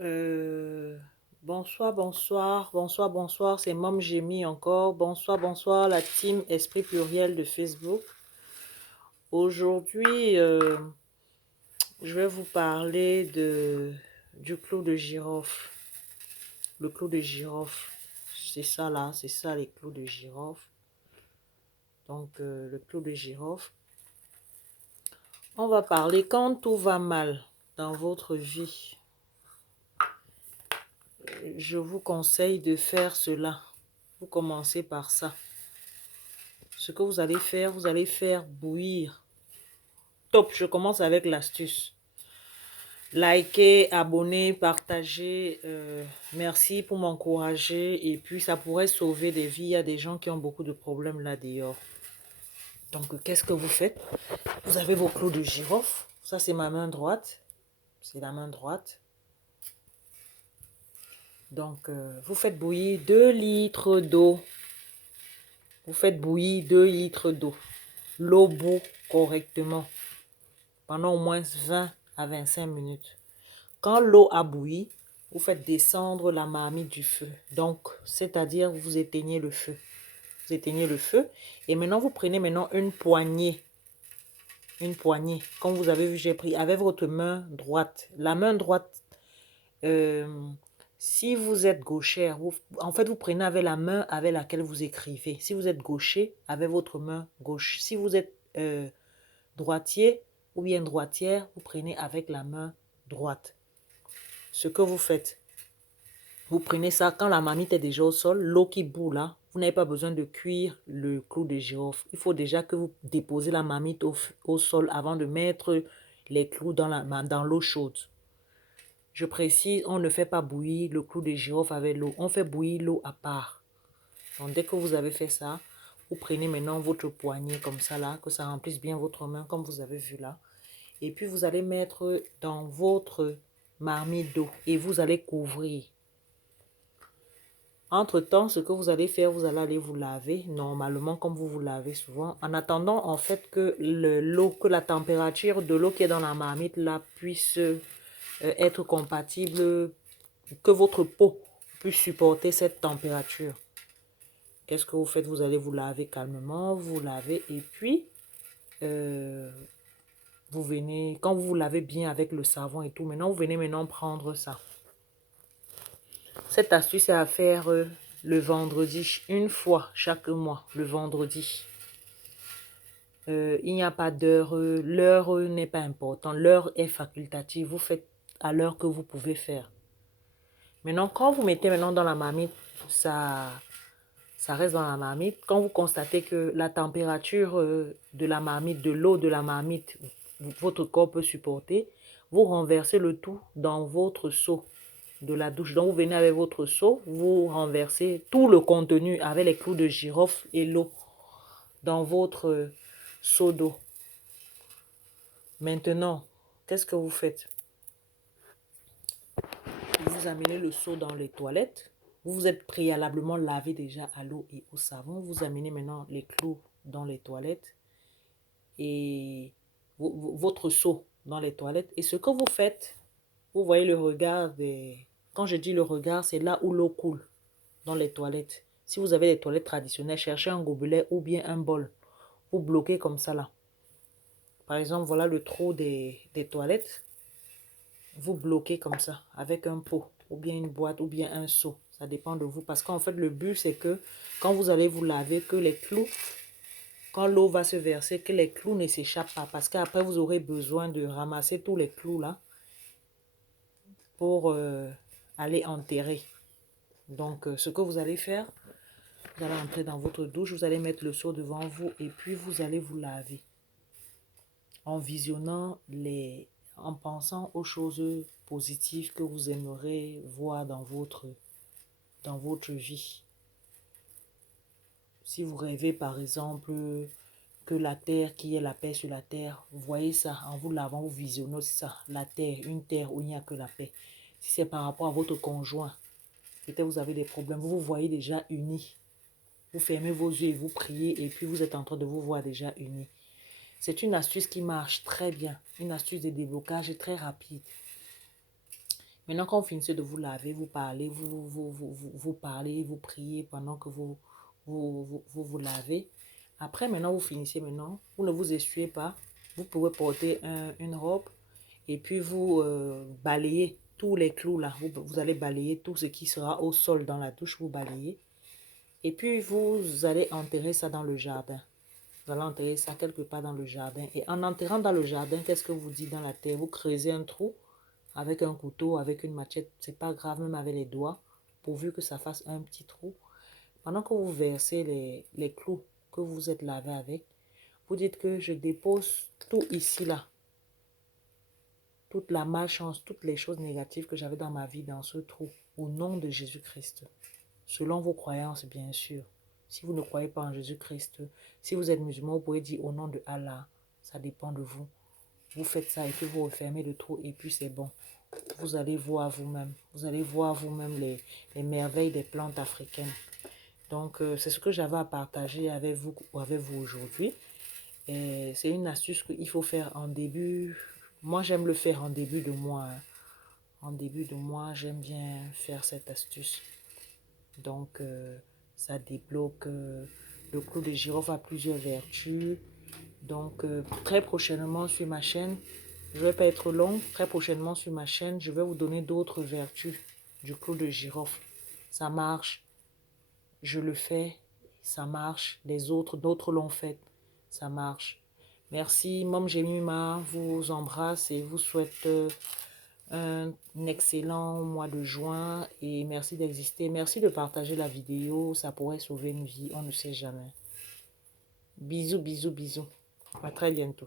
Euh, bonsoir, c'est Mom Jémy encore. Bonsoir, la team Esprit Pluriel de Facebook. Aujourd'hui, je vais vous parler du clou de girofle. Le clou de girofle, c'est ça là, c'est ça les clous de girofle. Donc, le clou de girofle. On va parler quand tout va mal dans votre vie. Je vous conseille de faire cela. Vous commencez par ça. Ce que vous allez faire bouillir. Top, je commence avec l'astuce. Likez, abonnez, partagez. Merci pour m'encourager. Et puis, ça pourrait sauver des vies. Il y a des gens qui ont beaucoup de problèmes là dehors. Donc, qu'est-ce que vous faites? Vous avez vos clous de girofle. Ça, c'est ma main droite. C'est la main droite. Donc, vous faites bouillir 2 litres d'eau. Vous faites bouillir 2 litres d'eau. L'eau bout correctement pendant au moins 20 à 25 minutes. Quand l'eau a bouilli, vous faites descendre la marmite du feu. Donc, c'est-à-dire vous éteignez le feu. Vous éteignez le feu. Et maintenant, vous prenez maintenant une poignée. Une poignée. Comme vous avez vu, j'ai pris avec votre main droite. La main droite, euh, si vous êtes gauchère, en fait, vous prenez avec la main avec laquelle vous écrivez. Si vous êtes gaucher, avec votre main gauche. Si vous êtes droitier ou bien droitière, vous prenez avec la main droite. Ce que vous faites, vous prenez ça quand la marmite est déjà au sol, l'eau qui bout là, vous n'avez pas besoin de cuire le clou de girofle. Il faut déjà que vous déposez la marmite au sol avant de mettre les clous dans l'eau chaude. Je précise, on ne fait pas bouillir le clou de girofle avec l'eau. On fait bouillir l'eau à part. Donc, dès que vous avez fait ça, vous prenez maintenant votre poignée comme ça là, que ça remplisse bien votre main comme vous avez vu là. Et puis, vous allez mettre dans votre marmite d'eau et vous allez couvrir. Entre-temps, ce que vous allez faire, vous allez aller vous laver, normalement comme vous vous lavez souvent, en attendant en fait que que la température de l'eau qui est dans la marmite là puisse être compatible, que votre peau puisse supporter cette température. Qu'est-ce que vous faites? Vous allez vous laver calmement, vous lavez et puis vous venez, quand vous vous lavez bien avec le savon et tout, maintenant vous venez maintenant prendre ça. Cette astuce est à faire le vendredi, une fois chaque mois, le vendredi. Il n'y a pas d'heure, l'heure n'est pas importante, l'heure est facultative, vous faites à l'heure que vous pouvez faire. Maintenant, quand vous mettez maintenant dans la marmite, ça reste dans la marmite. Quand vous constatez que la température de la marmite, de l'eau de la marmite, votre corps peut supporter, vous renversez le tout dans votre seau de la douche. Donc, vous venez avec votre seau, vous renversez tout le contenu avec les clous de girofle et l'eau dans votre seau d'eau. Maintenant, qu'est-ce que vous faites? Vous amenez le seau dans les toilettes. Vous vous êtes préalablement lavé déjà à l'eau et au savon. Vous amenez maintenant les clous dans les toilettes et votre seau dans les toilettes. Et ce que vous faites, vous voyez le regard des... Quand je dis le regard, c'est là où l'eau coule dans les toilettes. Si vous avez des toilettes traditionnelles, cherchez un gobelet ou bien un bol. Vous bloquez comme ça là. Par exemple, voilà le trou des toilettes. Vous bloquez comme ça avec un pot ou bien une boîte ou bien un seau. Ça dépend de vous. Parce qu'en fait, le but, c'est que quand vous allez vous laver, que les clous, quand l'eau va se verser, que les clous ne s'échappent pas. Parce qu'après, vous aurez besoin de ramasser tous les clous là pour aller enterrer. Donc, ce que vous allez faire, vous allez entrer dans votre douche, vous allez mettre le seau devant vous et puis vous allez vous laver. En visionnant en pensant aux choses positives que vous aimeriez voir dans votre vie. Si vous rêvez par exemple que la terre, qu'il y ait la paix sur la terre, vous voyez ça en vous lavant, vous visionnez ça, la terre, une terre où il n'y a que la paix. Si c'est par rapport à votre conjoint, peut-être vous avez des problèmes, vous vous voyez déjà unis. Vous fermez vos yeux et vous priez et puis vous êtes en train de vous voir déjà unis. C'est une astuce qui marche très bien, une astuce de déblocage très rapide. Maintenant, quand vous finissez de vous laver, vous parlez, vous parlez, vous priez pendant que vous lavez. Après, maintenant, vous finissez maintenant. Vous ne vous essuyez pas. Vous pouvez porter une robe et puis vous balayez tous les clous là. Vous allez balayer tout ce qui sera au sol dans la douche, vous balayez. Et puis, vous allez enterrer ça dans le jardin. Vous allez enterrer ça quelque part dans le jardin. Et en enterrant dans le jardin, qu'est-ce que vous dites dans la terre? Vous creusez un trou avec un couteau, avec une machette. C'est pas grave, même avec les doigts, pourvu que ça fasse un petit trou. Pendant que vous versez les clous que vous êtes lavé avec, vous dites que je dépose tout ici, là. Toute la malchance, toutes les choses négatives que j'avais dans ma vie, dans ce trou, au nom de Jésus-Christ. Selon vos croyances, bien sûr. Si vous ne croyez pas en Jésus-Christ, si vous êtes musulman, vous pouvez dire au nom de Allah. Ça dépend de vous. Vous faites ça et puis vous refermez le trou et puis c'est bon. Vous allez voir vous-même. Vous allez voir vous-même les merveilles des plantes africaines. Donc, c'est ce que j'avais à partager avec vous aujourd'hui. Et c'est une astuce qu'il faut faire en début. Moi, j'aime le faire en début de mois. En début de mois, j'aime bien faire cette astuce. Donc, ça débloque. Le clou de girofle a plusieurs vertus. Donc, très prochainement sur ma chaîne, je ne vais pas être long, très prochainement sur ma chaîne, je vais vous donner d'autres vertus du clou de girofle. Ça marche, je le fais, ça marche, d'autres l'ont fait, ça marche. Merci, Mom Jemima vous embrasse et vous souhaite un excellent mois de juin et merci d'exister. Merci de partager la vidéo, ça pourrait sauver une vie, on ne sait jamais. Bisous, bisous, bisous. À très bientôt.